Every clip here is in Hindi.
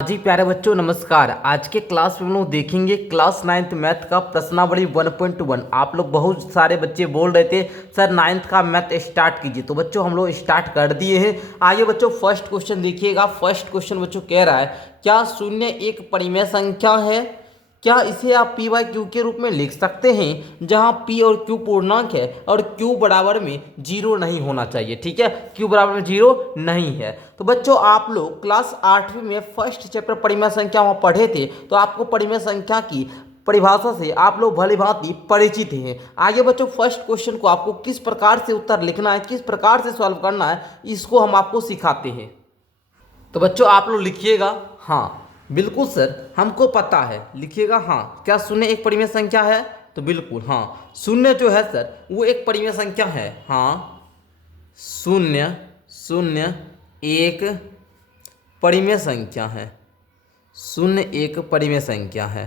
जी प्यारे बच्चों नमस्कार। आज के क्लास में हम लोग देखेंगे क्लास 9th मैथ का प्रश्नावली 1.1। आप लोग बहुत सारे बच्चे बोल रहे थे सर 9th का मैथ स्टार्ट कीजिए, तो बच्चों हम लोग स्टार्ट कर दिए हैं। आइए बच्चों फर्स्ट क्वेश्चन देखिएगा। फर्स्ट क्वेश्चन बच्चों कह रहा है क्या शून्य एक परिमेय संख्या है? क्या इसे आप पी बाई क्यू के रूप में लिख सकते हैं जहां पी और क्यू पूर्णांक है और क्यू बराबर में जीरो नहीं होना चाहिए। ठीक है, क्यू बराबर में जीरो नहीं है। तो बच्चों आप लोग क्लास 8वीं में फर्स्ट चैप्टर परिमेय संख्या वहाँ पढ़े थे, तो आपको परिमेय संख्या की परिभाषा से आप लोग भली भांति परिचित हैं। आगे बच्चों फर्स्ट क्वेश्चन को आपको किस प्रकार से उत्तर लिखना है, किस प्रकार से सॉल्व करना है, इसको हम आपको सिखाते हैं। तो बच्चों आप लोग लिखिएगा हाँ बिल्कुल सर हमको पता है। लिखिएगा हाँ, क्या शून्य एक परिमेय संख्या है? तो बिल्कुल हाँ, शून्य जो है सर वो एक परिमेय संख्या है। हाँ, शून्य शून्य एक परिमेय संख्या है। शून्य एक परिमेय संख्या है।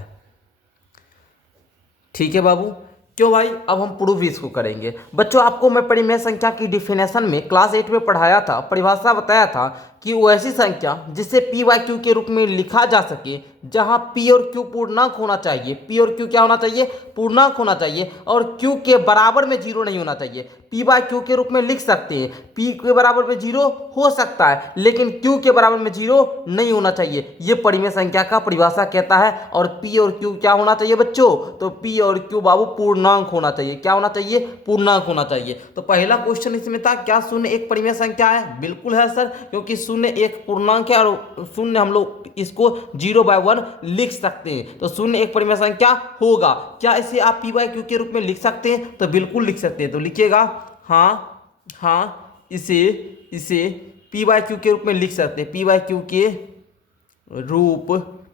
ठीक है बाबू, क्यों भाई? अब हम प्रूफ इसको करेंगे। बच्चों आपको मैं परिमेय संख्या की डिफिनेशन में क्लास 8 में पढ़ाया था, परिभाषा बताया था कि वो ऐसी संख्या जिसे पी बाई क्यू के रूप में लिखा जा सके जहां पी और क्यू पूर्णांक होना चाहिए। पी और क्यू क्या होना चाहिए? पूर्णांक होना चाहिए, और क्यू के बराबर में जीरो नहीं होना चाहिए। पी बाई क्यू के रूप में लिख सकते हैं, पी के बराबर में जीरो हो सकता है लेकिन क्यू के बराबर में जीरो नहीं होना चाहिए। ये परिमेय संख्या का परिभाषा कहता है। और पी और क्यू क्या होना चाहिए बच्चों? तो पी और क्यू बाबू पूर्णांक होना चाहिए। क्या होना चाहिए? पूर्णांक होना चाहिए। तो पहला क्वेश्चन इसमें था क्या शून्य एक परिमेय संख्या है? बिल्कुल है सर, क्योंकि शून्य एक पूर्णांक है और शून्य हम लोग इसको 0/1 लिख सकते हैं, तो शून्य एक परिमेय संख्या होगा। क्या इसे आप पी बाई क्यू के रूप में लिख सकते हैं? तो बिल्कुल लिख सकते हैं। तो लिखिएगा हाँ हाँ, इसे पी बाई क्यू के रूप में लिख सकते हैं। पी बाई क्यू के रूप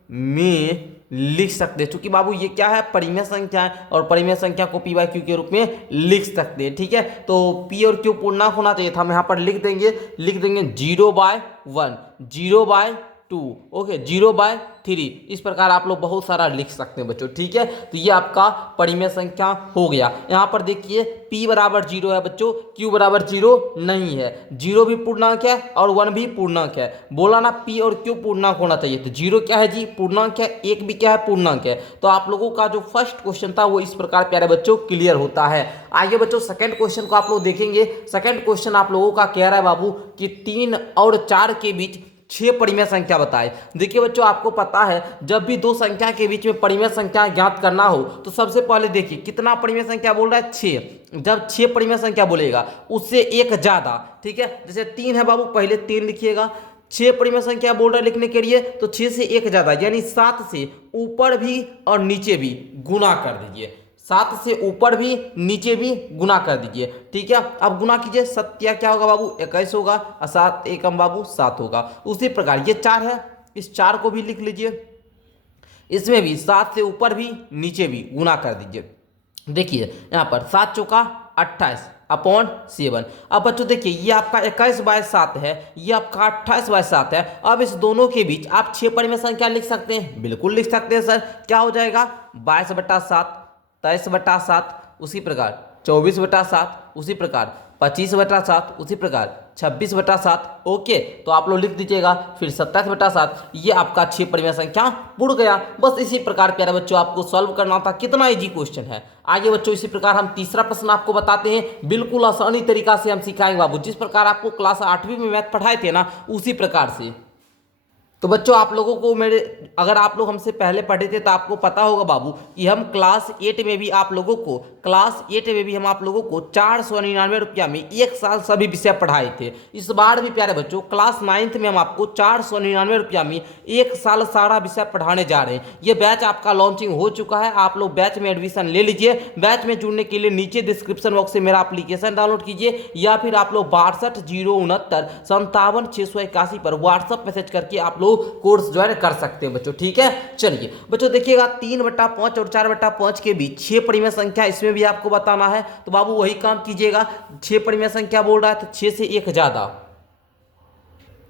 में लिख सकते हैं, क्योंकि बाबू ये क्या है? परिमेय संख्या है, और परिमेय संख्या को पी बाई क्यू के रूप में लिख सकते हैं। ठीक है, तो पी और क्यू पूर्णांक होना चाहिए था। हम यहाँ पर लिख देंगे 0/1, 0/2, ओके, 0/3। इस प्रकार आप लोग बहुत सारा लिख सकते हैं बच्चों। ठीक है, तो ये आपका परिमेय संख्या हो गया। यहाँ पर देखिए p बराबर 0 है बच्चों, q बराबर 0 नहीं है। 0 भी पूर्णांक है और 1 भी पूर्णांक है। बोला ना p और q पूर्णांक होना चाहिए, तो 0 क्या है जी? पूर्णांक है। 1 भी क्या है? पूर्णांक है। तो आप लोगों का जो फर्स्ट क्वेश्चन था वो इस प्रकार प्यारे बच्चों क्लियर होता है। आगे बच्चों सेकंड क्वेश्चन को आप लोग देखेंगे। सेकंड क्वेश्चन आप लोगों का कह रहा है बाबू कि 3 और 4 के बीच 6 परिमेय संख्या बताए। देखिए बच्चों आपको पता है जब भी दो संख्या के बीच में परिमेय संख्या ज्ञात करना हो तो सबसे पहले देखिए कितना परिमेय संख्या बोल रहा है? 6। जब 6 परिमेय संख्या बोलेगा उससे एक ज्यादा, ठीक है, जैसे 3 है बाबू, पहले 3 लिखिएगा। 6 परिमेय संख्या बोल रहा है लिखने के लिए, तो 6 से एक ज्यादा यानी 7 से ऊपर भी और नीचे भी गुना कर दीजिए। 7 से ऊपर भी नीचे भी गुना कर दीजिए। ठीक है, अब गुना कीजिए, सत्या क्या होगा बाबू? 21 होगा, और 7 एकम बाबू 7 होगा। उसी प्रकार ये 4 है, इस 4 को भी लिख लीजिए। इसमें भी 7 से ऊपर भी नीचे भी गुना कर दीजिए। देखिए यहाँ पर 7 चौका 28 अपॉन 7। अब बच्चों देखिए ये आपका 21/7 है, ये आपका 28/7 है। अब इस दोनों के बीच आप 6 परिमेय संख्या लिख सकते हैं। बिल्कुल लिख सकते हैं सर। क्या हो जाएगा? 22/7, 23/7, उसी प्रकार 24/7, उसी प्रकार 25/7, उसी प्रकार 26/7। ओके, तो आप लोग लिख दीजिएगा। फिर 27/7, ये आपका 6 परिमेय संख्या जुड़ गया। बस इसी प्रकार प्यारे बच्चों आपको सॉल्व करना था। कितना इजी क्वेश्चन है। आगे बच्चों इसी प्रकार हम तीसरा प्रश्न आपको बताते हैं। बिल्कुल आसानी तरीका से हम सिखाएंगे बाबू, जिस प्रकार आपको क्लास 8वीं में मैथ पढ़ाए थे ना, उसी प्रकार से। तो बच्चों आप लोगों को मेरे, अगर आप लोग हमसे पहले पढ़े थे तो आपको पता होगा बाबू कि हम क्लास 8 में भी आप लोगों को 499 रुपया में एक साल सभी विषय पढ़ाए थे। इस बार भी प्यारे बच्चों क्लास 9th में हम आपको 499 रुपया में एक साल सारा विषय पढ़ाने जा रहे हैं। ये बैच आपका लॉन्चिंग हो चुका है। आप लोग बैच में एडमिशन ले लीजिए। बैच में जुड़ने के लिए नीचे डिस्क्रिप्शन बॉक्स से मेरा एप्लीकेशन डाउनलोड कीजिए, या फिर आप लोग 62 069 57 681 पर व्हाट्सअप मैसेज करके आप लोग कोर्स ज्वाइन कर सकते हैं बच्चों। ठीक है, चलिए बच्चों देखिएगा 3/5 और 4/5 के बीच 6 परिमेय संख्या, इसमें भी आपको बताना है। तो बाबू वही काम कीजिएगा। 6 परिमेय संख्या बोल रहा है तो 6 से एक ज्यादा।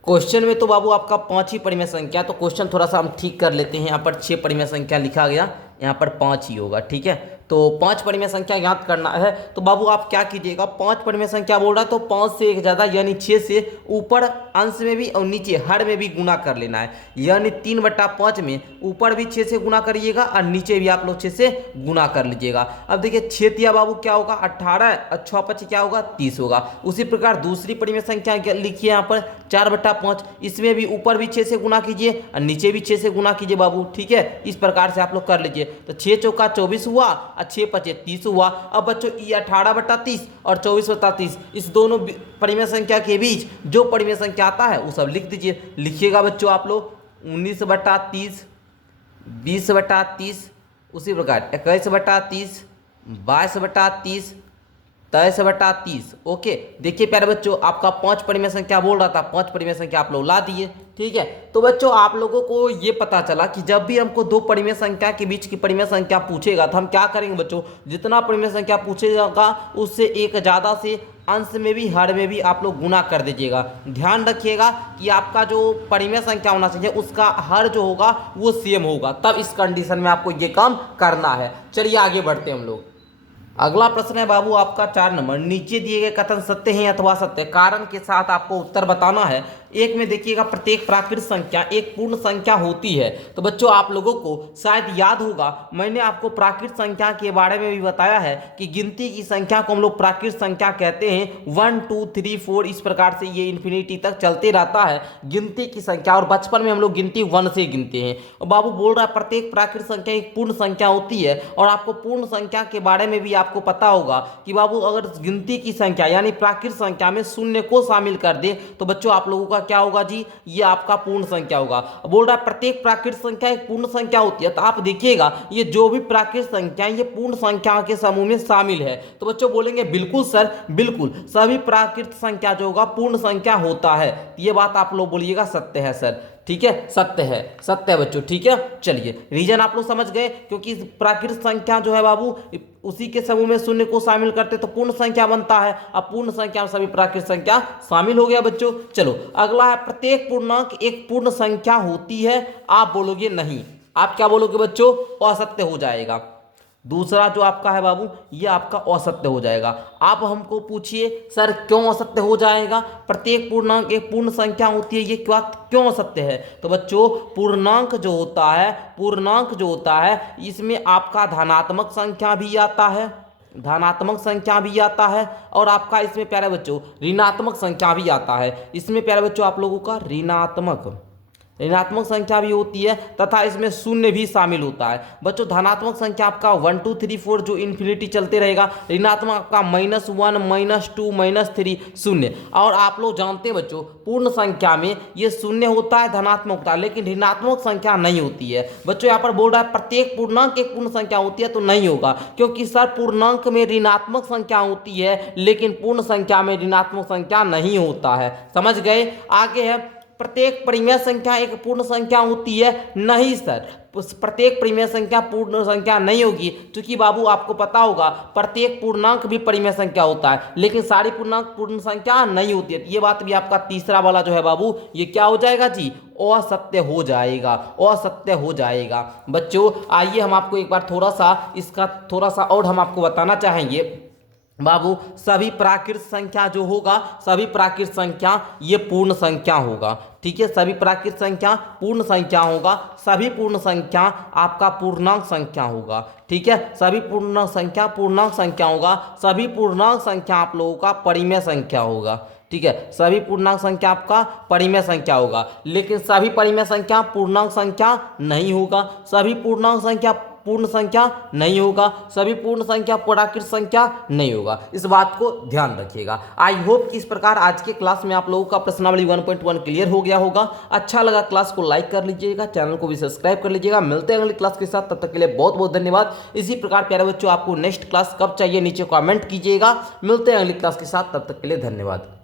क्वेश्चन में तो बाबू आपका 5 ही परिमेय संख्या, तो क्वेश्चन थोड़ा सा हम ठीक कर लेते हैं। यहाँ पर 6 परिमेय संख्या लिखा गया, यहाँ पर 5 ही होगा। ठीक है, तो 5 परिमेय संख्या ज्ञात करना है। तो बाबू आप क्या कीजिएगा, 5 परिमेय संख्या बोल रहा है तो 5 से एक ज़्यादा यानी 6 से ऊपर अंश में भी और नीचे हर में भी गुना कर लेना है। यानी 3/5 में ऊपर भी 6 से गुना करिएगा और नीचे भी आप लोग 6 से गुना कर लीजिएगा। अब देखिए 6 तिया बाबू क्या होगा 18 और 6 5 क्या होगा 30 होगा। उसी प्रकार दूसरी परिमेय संख्या लिखिए यहाँ पर 4/5, इसमें भी ऊपर भी 6 से गुना कीजिए और नीचे भी 6 से गुना कीजिए बाबू, ठीक है। इस प्रकार से आप लोग कर लीजिए। तो 6 चौका 24 हुआ और 6 5 30 हुआ। अब बच्चों ये 18/30 और 24/30 इस दोनों परिमेय संख्या के बीच जो परिमेय संख्या आता है वो सब लिख दीजिए। लिखिएगा बच्चों आप लोग 19/30, 20/30, उसी प्रकार 21/30, 22/30, 23/30। ओके, देखिए प्यारे बच्चों आपका 5 परिमेय संख्या बोल रहा था, 5 परिमेय संख्या आप लोग ला दिए, ठीक है। तो बच्चों आप लोगों को ये पता चला कि जब भी हमको दो परिमेय संख्या के बीच की परिमेय संख्या पूछेगा तो हम क्या करेंगे बच्चों, जितना परिमेय संख्या पूछेगा उससे एक ज़्यादा से अंश में भी हर में भी आप लोग गुना कर दीजिएगा। ध्यान रखिएगा कि आपका जो परिमेय संख्या होना चाहिए उसका हर जो होगा वो सेम होगा, तब इस कंडीशन में आपको ये काम करना है। चलिए आगे बढ़ते हैं हम लोग। अगला प्रश्न है बाबू आपका 4 नंबर, नीचे दिए गए कथन सत्य हैं अथवा सत्य, कारण के साथ आपको उत्तर बताना है। एक में देखिएगा प्रत्येक प्राकृत संख्या एक पूर्ण संख्या होती है। तो बच्चों आप लोगों को शायद याद होगा मैंने आपको प्राकृत संख्या के बारे में भी बताया है कि गिनती की संख्या को हम लोग प्राकृत संख्या कहते हैं। 1 2 3 4 इस प्रकार से ये इन्फिनिटी तक चलते रहता है गिनती की संख्या, और बचपन में हम लोग गिनती 1 से गिनते हैं। और बाबू बोल रहा है प्रत्येक प्राकृत संख्या एक पूर्ण संख्या होती है। और आपको पूर्ण संख्या के बारे में भी आपको पता होगा कि बाबू अगर गिनती की संख्या यानी प्राकृत संख्या में शून्य को शामिल कर दे तो बच्चों आप लोगों का क्या होगा जी, ये आपका पूर्ण संख्या होगा। बोल रहा है प्रत्येक प्राकृत संख्या एक पूर्ण संख्या होती है। तो आप देखिएगा ये जो भी प्राकृत संख्या ये पूर्ण संख्या के समूह में शामिल है। तो बच्चों बोलेंगे बिल्कुल सर, बिल्कुल सभी प्राकृत संख्या जो होगा पूर्ण संख्या होता है। ये बात आप लोग बोलिएगा सत्य है सर, ठीक है, सत्य है, सत्य है बच्चों, ठीक है। चलिए रीजन आप लोग समझ गए, क्योंकि प्राकृत संख्या जो है बाबू उसी के समूह में शून्य को शामिल करते तो पूर्ण संख्या बनता है। अब पूर्ण संख्या में सभी प्राकृत संख्या शामिल हो गया बच्चों। चलो अगला है प्रत्येक पूर्णांक एक पूर्ण संख्या होती है। आप बोलोगे नहीं, आप क्या बोलोगे बच्चों, असत्य हो जाएगा। दूसरा जो आपका है बाबू ये आपका असत्य हो जाएगा। आप हमको पूछिए सर क्यों असत्य हो जाएगा, प्रत्येक पूर्णांक एक पूर्ण संख्या होती है, ये क्यों असत्य है। तो बच्चों पूर्णांक जो होता है इसमें आपका धनात्मक संख्या भी आता है, धनात्मक संख्या भी आता है, और आपका इसमें प्यारे बच्चों ऋणात्मक संख्या भी आता है। इसमें प्यारे बच्चों आप लोगों का ऋणात्मक संख्या भी होती है तथा इसमें शून्य भी शामिल होता है। बच्चों धनात्मक संख्या आपका 1 2 3 4 जो इन्फिनिटी चलते रहेगा, ऋणात्मक आपका -1 -2 -3 शून्य। और आप लोग जानते हैं बच्चों पूर्ण संख्या में ये शून्य होता है, धनात्मक होता है, लेकिन ऋणात्मक संख्या नहीं होती है। बच्चों यहाँ पर बोल रहा है प्रत्येक पूर्णांक एक पूर्ण संख्या होती है, तो नहीं होगा, क्योंकि सर पूर्णांक में ऋणात्मक संख्या होती है लेकिन पूर्ण संख्या में ऋणात्मक संख्या नहीं होता है। समझ गए। आगे है प्रत्येक परिमेय संख्या एक पूर्ण संख्या होती है। नहीं सर, प्रत्येक परिमेय संख्या पूर्ण संख्या नहीं होगी, क्योंकि बाबू आपको पता होगा प्रत्येक पूर्णांक भी परिमेय संख्या होता है लेकिन सारी पूर्णांक पूर्ण संख्या नहीं होती है। ये बात भी आपका तीसरा वाला जो है बाबू ये क्या हो जाएगा जी, असत्य हो जाएगा, असत्य हो जाएगा। बच्चों आइए हम आपको एक बार थोड़ा सा और हम आपको बताना चाहेंगे बाबू, सभी प्राकृत संख्या जो होगा, सभी प्राकृत संख्या ये पूर्ण संख्या होगा, ठीक है। सभी प्राकृत संख्या पूर्ण संख्या होगा, सभी पूर्ण संख्या आपका पूर्णांक संख्या होगा, ठीक है। सभी पूर्णांक संख्या पूर्णांक संख्या होगा, सभी पूर्णांक संख्या आप लोगों का परिमेय संख्या होगा, ठीक है। सभी पूर्णांक संख्या आपका परिमेय संख्या होगा, लेकिन सभी परिमेय संख्या पूर्णांक संख्या नहीं होगा, सभी पूर्णांक संख्या पूर्ण संख्या नहीं होगा, सभी पूर्ण संख्या प्राकृत संख्या नहीं होगा। इस बात को ध्यान रखिएगा। आई होप कि इस प्रकार आज के क्लास में आप लोगों का प्रश्नावली 1.1 क्लियर हो गया होगा। अच्छा लगा क्लास को लाइक कर लीजिएगा, चैनल को भी सब्सक्राइब कर लीजिएगा। मिलते हैं अगली क्लास के साथ, तब तक के लिए बहुत बहुत धन्यवाद। इसी प्रकार प्यारे बच्चों आपको नेक्स्ट क्लास कब चाहिए नीचे कॉमेंट कीजिएगा। मिलते हैं अगली क्लास के साथ, तब तक के लिए धन्यवाद।